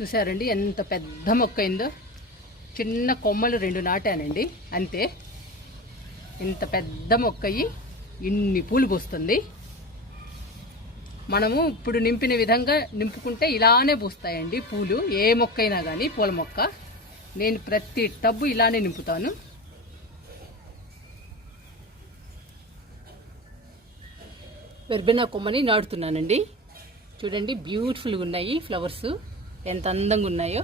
చూసారండి ఎంత పెద్ద మొక్క అయిందో. చిన్న కొమ్మలు 2 నాటానండి అంతే. ఇంత పెద్ద మొక్క అయ్యి ఇన్ని పూలు పూస్తుంది. మనము ఇప్పుడు నింపిన విధంగా నింపుకుంటే ఇలానే పూస్తాయండి పూలు. ఏ మొక్క అయినా కానీ పూల మొక్క. నేను ప్రతి టబ్బు ఇలానే నింపుతాను. వెర్బెనా కొమ్మని నాటుతున్నానండి. చూడండి బ్యూటిఫుల్గా ఉన్నాయి ఫ్లవర్స్, ఎంత అందంగా ఉన్నాయో.